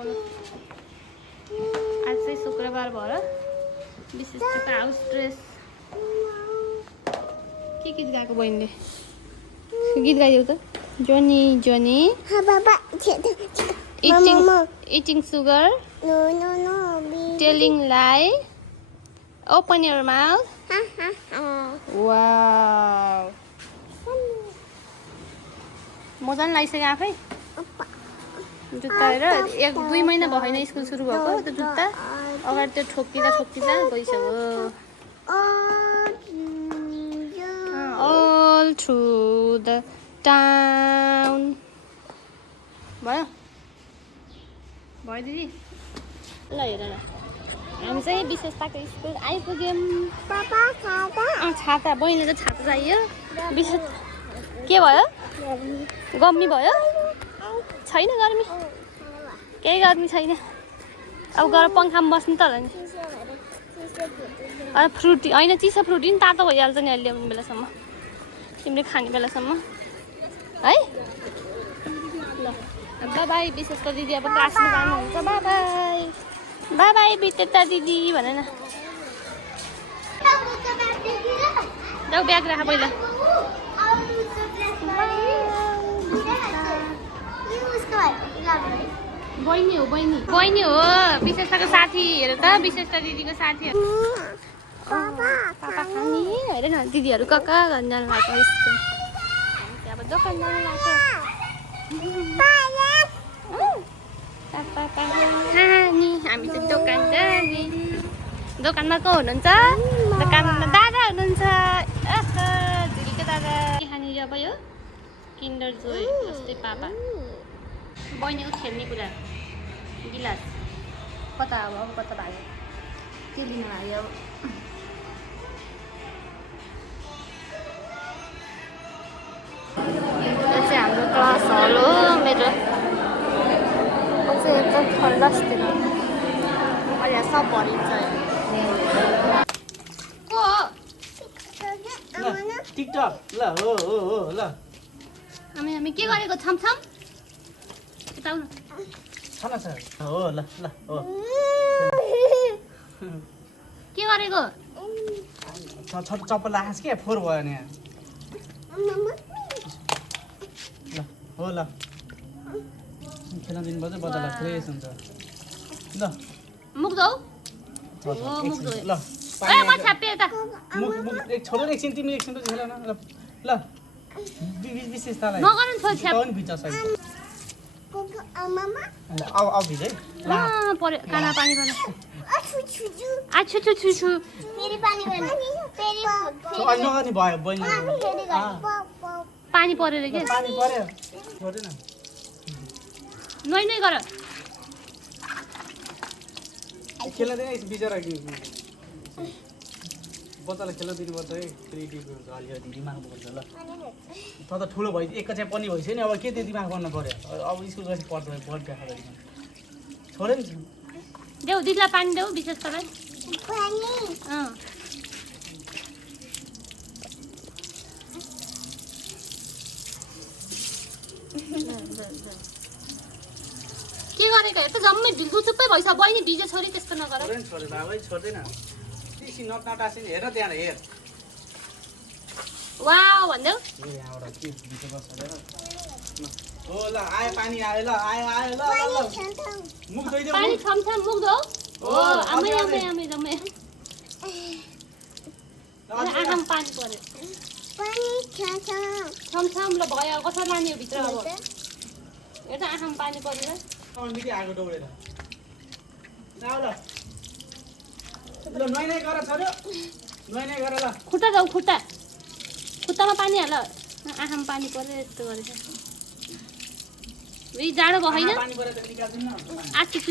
आउनु आज चाहिँ शुक्रबार भएर विशेष चाहिँ हाउस ड्रेस के गीत गाएको बहिनीले गीत गाइदेऊ त जोनी जोनी eating sugar telling lie open your mouth wow मजा नि लागिसक्यो आफै जुत्ता हेर 1-2 महिना भएन स्कुल सुरु भएको त्यो जुत्ता अगाडि त्यो ठोक्किँदा गइसक्यो all through the town भयो दिदी ल हेर न हामी चाहिँ विशेषताको स्कुल आइपुग्यौँ छाता बहिनीले चाहिँ छाता चाहियो विशेष के भयो गर्मी भयो छैन गर्मी केही गर्मी छैन अब गएर पङ्खामा बस्नु त होला नि फ्रुटी होइन चिसो फ्रुटी नि तातो भइहाल्छ नि अहिले ल्याउने बेलासम्म तिमीले खाने बेलासम्म है ल बाई बाई विशेषको दिदी अब क्लासमा जानुहुन्छ बाई बाई बाई बाई बितेता दिदी भन न जाऊ ब्याग राख पहिला बहिनी हो विशेषताको साथीहरू त विशेषता दिदीको साथीहरू पापा खाने हेर न दिदीहरू कहाँ गर्न जानु भएको स्कुल अब दोकान जानु भएको हामी चाहिँ दोकान जाने दोकानमा को हुनुहुन्छ दोकानमा दादा हुनुहुन्छ झिल्के दादा के खाने अब यो किन्डर जोय जस्तै पापा बहिनीको खेल्ने कुरा गिलास कता अब कता भाग्यो के लिनु भाग्यो अब यो चाहिँ हाम्रो क्लास हल हो मेरो चाहिँ एकदम ठन्डा जस्तो अहिले सब भरिन्छ टिकटक ल हो ल हामी के गरेको छमछम यता आउनु छन छ हो ल हो के गरेको चप्पल लास के फोर भयो नि ल हो ल खेल्न दिनुभयो चाहिँ बच्चालाई फ्रेस हुन्छ ल मुख धौ ल म छापे यता मुख एक छोरो एकछिन तिमी एकछिन त खेल न ल विशेषतालाई नगर्नु छोरी छाप पनि भित्र छ आउ भिज है पर्यो काना पानी पर्यो छु छु छु छु फेरि पानी गर्नु फेरि नगर्ने भयो बहिनी पानी परेर के पानी पर्यो छोडेन नुहाइ नुहाइ गर खेल्न दिने बिचरा बच्चालाई खेल्न दिनुपर्छ है क्रिएटिभ हुन्छ अलिकति दिमाग पर्छ ल त त ठुलो भइ एकैछिन पनि भइसक्यो नि अब के त्यो दिमाग गर्नु पर्यो अब स्कुल गएपछि पढ्छ बोर्ड देखा गरिदिनु छोड्यो नि देऊ दिदीलाई पानी देऊ विशेष तपाईँ के गरेको हेर त जम्मै ढिलगुचुप्पै भइस बहिनी भिजे छोरी त्यस्तो नगर छोड्यो बाबै छोड्दैन बेसी नटाटासिन हेर त्यहाँ हेर वाउ भन्देऊ यहाँबाट के भित्र बस्छ हो ल आयो पानी आयो ल आयो ल मुख धोइदेऊ पानी छमछम मुख धो हो आमै जम्मै आँखामा पानी पर्यो छमछम ल भयो कसरी लाने हो भित्र अब हेर आँखामा पानी परेर मिठी आगो दौडेर आऊ ल नुहाइ गर छोरो नुहाइ गर ल खुट्टा जाऊ खुट्टामा पानी हाल आँखामा पानी परेर यस्तो गरेछ जाडो भयो होइन पानी परेर त निकाल्दिन न आछु छु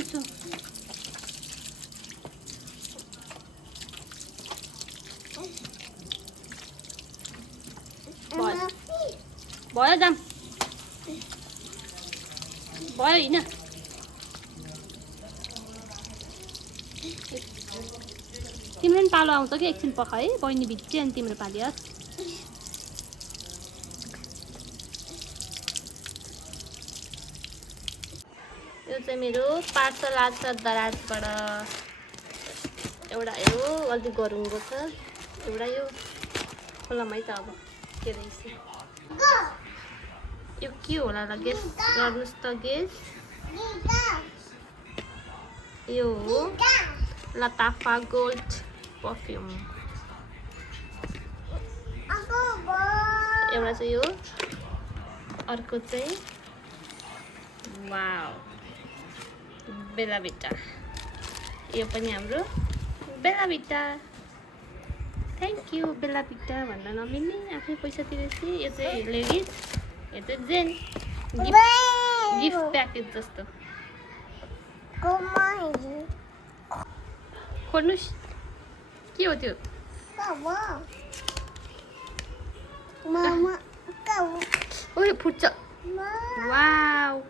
भयो जाम भयो होइन तिम्रो पनि पालो आउँछ कि एकछिन पख है बहिनी भित्रै अनि तिम्रो पाली होस् यो चाहिँ मेरो पार्सल आएको छ दराजबाट। एउटा यो अलिक गरुङको छ, एउटा यो खोलामा है त अब के रहेछ यो के होला ल गेस गर्नुहोस् त गेस। यो हो लताफा गोल्ड परफ्युम। एउटा चाहिँ यो, अर्को चाहिँ वाउ बेला भिटा। यो पनि हाम्रो बेला भिटा। थ्याङ्क यू बेला भिटा भन्न नमिल्ने, आफै पैसा तिरेपछि। यो चाहिँ लेडिज, यो चाहिँ जेन गिफ्ट प्याकेज जस्तो। खोल्नुहोस् के हो त्यो? ओए फुट्छ। वाउ